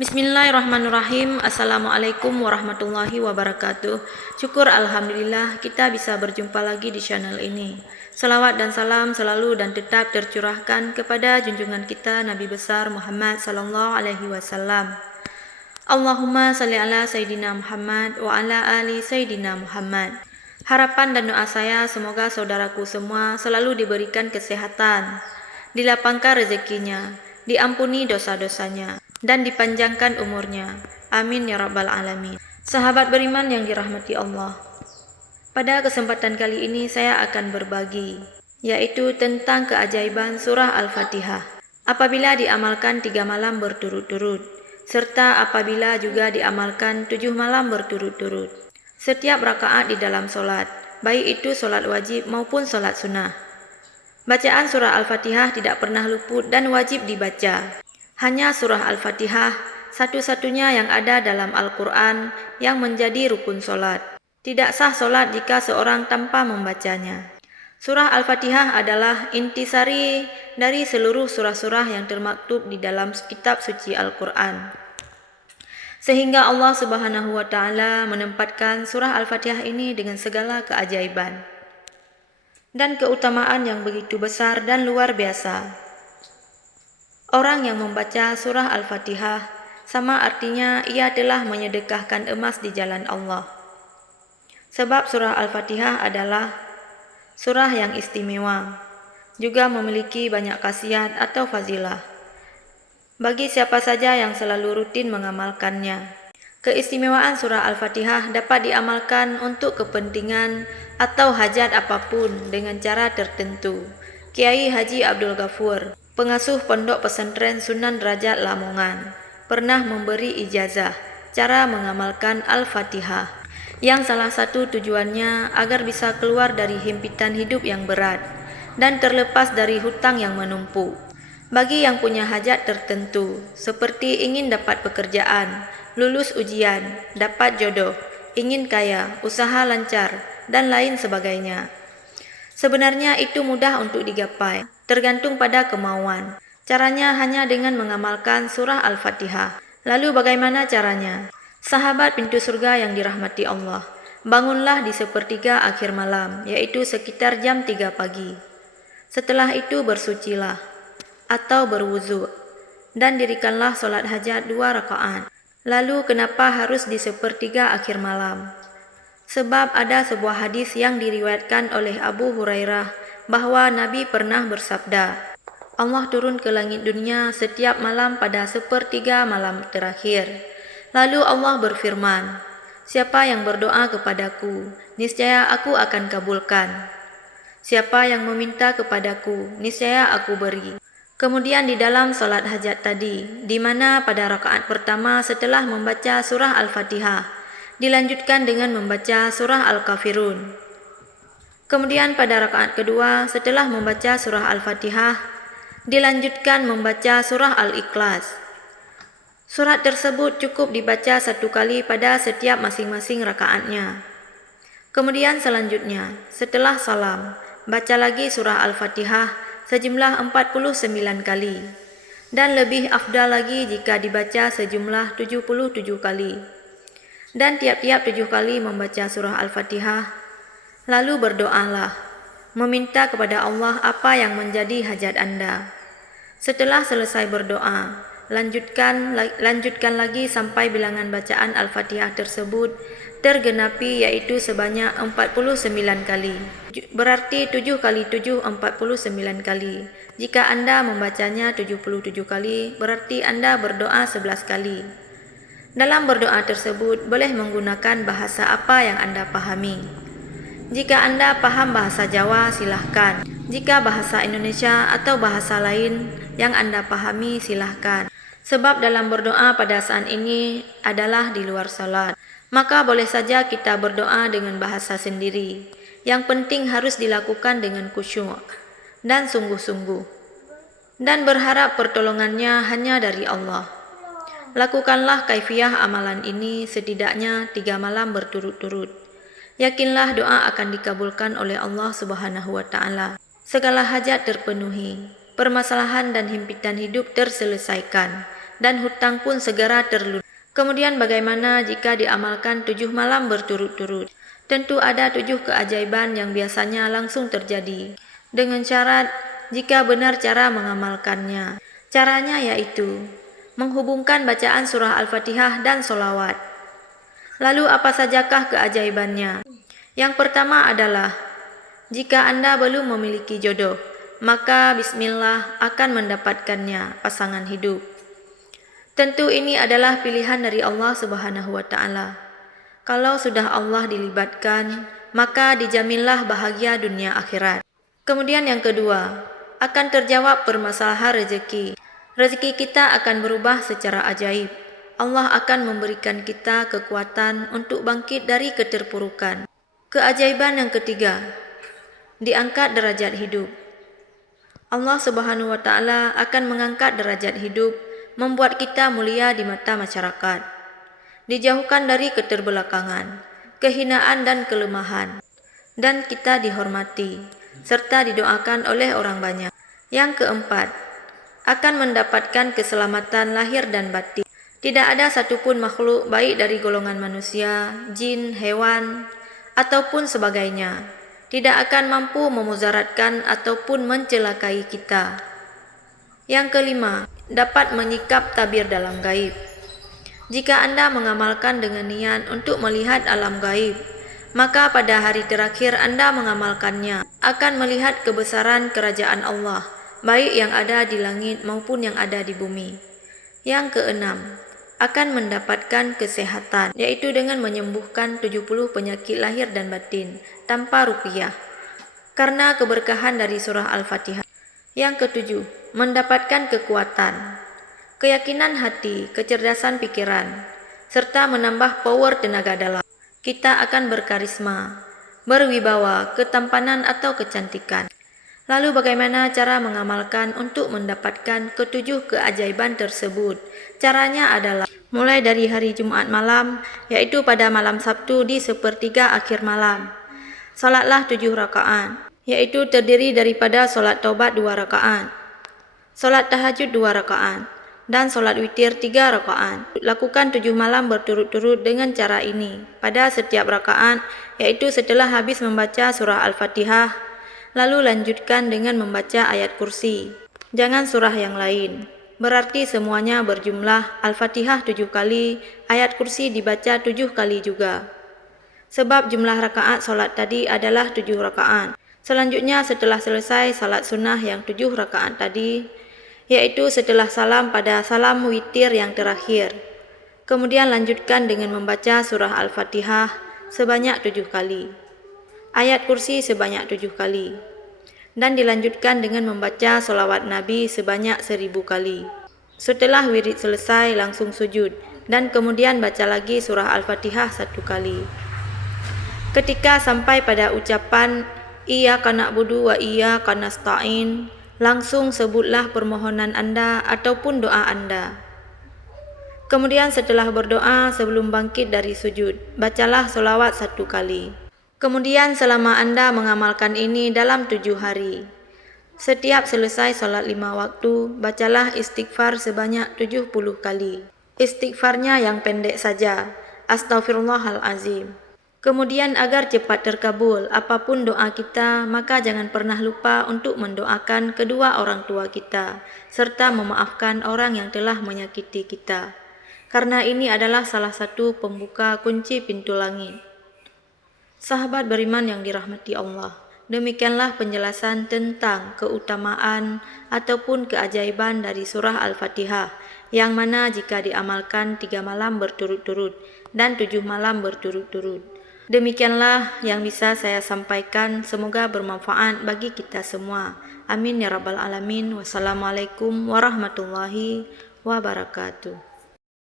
Bismillahirrahmanirrahim. Assalamualaikum warahmatullahi wabarakatuh. Syukur alhamdulillah kita bisa berjumpa lagi di channel ini. Salawat dan salam selalu dan tetap tercurahkan kepada junjungan kita Nabi besar Muhammad sallallahu alaihi wasallam. Allahumma salli ala Sayyidina Muhammad wa ala ali Sayyidina Muhammad. Harapan dan doa saya semoga saudaraku semua selalu diberikan kesehatan, dilapangkan rezekinya, diampuni dosa-dosanya, dan dipanjangkan umurnya. Amin ya rabbal alamin. Sahabat beriman yang dirahmati Allah, pada kesempatan kali ini saya akan berbagi, yaitu tentang keajaiban surah Al-Fatihah apabila diamalkan 3 malam berturut-turut, serta apabila juga diamalkan 7 malam berturut-turut. Setiap rakaat di dalam solat, baik itu solat wajib maupun solat sunnah, bacaan surah Al-Fatihah tidak pernah luput dan wajib dibaca. Hanya surah Al-Fatihah satu-satunya yang ada dalam Al-Quran yang menjadi rukun solat. Tidak sah solat jika seorang tanpa membacanya. Surah Al-Fatihah adalah intisari dari seluruh surah-surah yang termaktub di dalam kitab suci Al-Quran. Sehingga Allah Subhanahu wa Ta'ala menempatkan surah Al-Fatihah ini dengan segala keajaiban dan keutamaan yang begitu besar dan luar biasa. Orang yang membaca surah Al-Fatihah sama artinya ia telah menyedekahkan emas di jalan Allah. Sebab surah Al-Fatihah adalah surah yang istimewa, juga memiliki banyak khasiat atau fazilah bagi siapa saja yang selalu rutin mengamalkannya. Keistimewaan surah Al-Fatihah dapat diamalkan untuk kepentingan atau hajat apapun dengan cara tertentu. Kiai Haji Abdul Ghafur, pengasuh pondok pesantren Sunan Derajat Lamongan, pernah memberi ijazah cara mengamalkan Al-Fatihah, yang salah satu tujuannya agar bisa keluar dari himpitan hidup yang berat dan terlepas dari hutang yang menumpuk. Bagi yang punya hajat tertentu, seperti ingin dapat pekerjaan, lulus ujian, dapat jodoh, ingin kaya, usaha lancar, dan lain sebagainya. Sebenarnya itu mudah untuk digapai, tergantung pada kemauan. Caranya hanya dengan mengamalkan surah Al-Fatihah. Lalu bagaimana caranya? Sahabat pintu surga yang dirahmati Allah, bangunlah di sepertiga akhir malam, yaitu sekitar jam 3 pagi. Setelah itu bersucilah atau berwudu dan dirikanlah solat hajat 2 rakaat. Lalu kenapa harus di sepertiga akhir malam? Sebab ada sebuah hadis yang diriwayatkan oleh Abu Hurairah bahwa Nabi pernah bersabda, Allah turun ke langit dunia setiap malam pada sepertiga malam terakhir. Lalu Allah berfirman, siapa yang berdoa kepadaku, niscaya aku akan kabulkan. Siapa yang meminta kepadaku, niscaya aku beri. Kemudian di dalam solat hajat tadi, di mana pada rakaat pertama setelah membaca surah Al-Fatihah, dilanjutkan dengan membaca surah Al-Kafirun. Kemudian pada rakaat kedua setelah membaca surah Al-Fatihah, dilanjutkan membaca surah Al-Ikhlas. Surat tersebut cukup dibaca 1 kali pada setiap masing-masing rakaatnya. Kemudian selanjutnya, setelah salam, baca lagi surah Al-Fatihah sejumlah 49 kali, dan lebih afdal lagi jika dibaca sejumlah 77 kali. Dan tiap-tiap 7 kali membaca surah Al-Fatihah, lalu berdoalah, meminta kepada Allah apa yang menjadi hajat Anda. Setelah selesai berdoa, lanjutkan lagi sampai bilangan bacaan Al-Fatihah tersebut tergenapi, yaitu sebanyak 49 kali. Berarti 7 kali 7 49 kali. Jika Anda membacanya 77 kali, berarti Anda berdoa 11 kali. Dalam berdoa tersebut boleh menggunakan bahasa apa yang Anda pahami. Jika Anda paham bahasa Jawa, silahkan. Jika bahasa Indonesia atau bahasa lain yang Anda pahami, silahkan. Sebab dalam berdoa pada saat ini adalah di luar salat, maka boleh saja kita berdoa dengan bahasa sendiri. Yang penting harus dilakukan dengan khusyuk dan sungguh-sungguh, dan berharap pertolongannya hanya dari Allah. Lakukanlah kaifiah amalan ini setidaknya 3 malam berturut-turut. Yakinlah doa akan dikabulkan oleh Allah Subhanahu wa Ta'ala. Segala hajat terpenuhi, permasalahan dan himpitan hidup terselesaikan, dan hutang pun segera terlunas. Kemudian bagaimana jika diamalkan 7 malam berturut-turut? Tentu ada 7 keajaiban yang biasanya langsung terjadi. Dengan syarat jika benar cara mengamalkannya. Caranya yaitu menghubungkan bacaan surah Al-Fatihah dan solawat. Lalu apa sajakah keajaibannya? Yang pertama adalah jika Anda belum memiliki jodoh, maka bismillah akan mendapatkannya pasangan hidup. Tentu ini adalah pilihan dari Allah Subhanahu wa Ta'ala. Kalau sudah Allah dilibatkan, maka dijaminlah bahagia dunia akhirat. Kemudian yang kedua, akan terjawab permasalahan rezeki. Rezeki kita akan berubah secara ajaib. Allah akan memberikan kita kekuatan untuk bangkit dari keterpurukan. Keajaiban yang ketiga, diangkat derajat hidup. Allah Subhanahu wa Ta'ala akan mengangkat derajat hidup, membuat kita mulia di mata masyarakat, dijauhkan dari keterbelakangan, kehinaan dan kelemahan, dan kita dihormati, serta didoakan oleh orang banyak. Yang keempat, akan mendapatkan keselamatan lahir dan batin. Tidak ada satupun makhluk baik dari golongan manusia, jin, hewan, ataupun sebagainya, tidak akan mampu memudaratkan ataupun mencelakai kita. Yang kelima, dapat menyikap tabir dalam gaib. Jika Anda mengamalkan dengan niat untuk melihat alam gaib, maka pada hari terakhir Anda mengamalkannya akan melihat kebesaran kerajaan Allah, baik yang ada di langit maupun yang ada di bumi. Yang keenam, akan mendapatkan kesehatan, yaitu dengan menyembuhkan 70 penyakit lahir dan batin tanpa rupiah, karena keberkahan dari surah Al-Fatihah. Yang ketujuh, mendapatkan kekuatan, keyakinan hati, kecerdasan pikiran, serta menambah power tenaga dalam. Kita akan berkarisma, berwibawa, ketampanan atau kecantikan. Lalu bagaimana cara mengamalkan untuk mendapatkan ketujuh keajaiban tersebut? Caranya adalah mulai dari hari Jumat malam, yaitu pada malam Sabtu di sepertiga akhir malam. Salatlah 7 rakaat, yaitu terdiri daripada solat taubat 2 rakaat, solat tahajud 2 rakaat, dan solat witir 3 rakaat. Lakukan 7 malam berturut-turut dengan cara ini. Pada setiap rakaat, yaitu setelah habis membaca surah Al-Fatihah, lalu lanjutkan dengan membaca ayat kursi. Jangan surah yang lain. Berarti semuanya berjumlah Al-Fatihah 7 kali, ayat kursi dibaca 7 kali juga. Sebab jumlah rakaat solat tadi adalah 7 rakaat. Selanjutnya setelah selesai salat sunnah yang 7 rakaat tadi, yaitu setelah salam pada salam witir yang terakhir. Kemudian lanjutkan dengan membaca surah Al-Fatihah sebanyak 7 kali. Ayat kursi sebanyak 7 kali. Dan dilanjutkan dengan membaca solawat Nabi sebanyak 1000 kali. Setelah wirid selesai langsung sujud dan kemudian baca lagi surah Al-Fatihah 1 kali. Ketika sampai pada ucapan Iyyaka na'budu wa iyyaka nasta'in, langsung sebutlah permohonan Anda ataupun doa Anda. Kemudian setelah berdoa sebelum bangkit dari sujud, bacalah solawat 1 kali. Kemudian selama Anda mengamalkan ini dalam 7 hari, setiap selesai solat 5 waktu, bacalah istighfar sebanyak 70 kali. Istighfarnya yang pendek saja, Astaghfirullahalazim. Kemudian agar cepat terkabul apapun doa kita, maka jangan pernah lupa untuk mendoakan kedua orang tua kita, serta memaafkan orang yang telah menyakiti kita. Karena ini adalah salah satu pembuka kunci pintu langit. Sahabat beriman yang dirahmati Allah, demikianlah penjelasan tentang keutamaan ataupun keajaiban dari surah Al-Fatihah, yang mana jika diamalkan 3 malam berturut-turut dan 7 malam berturut-turut. Demikianlah yang bisa saya sampaikan, semoga bermanfaat bagi kita semua. Amin ya rabbal alamin. Wassalamualaikum warahmatullahi wabarakatuh.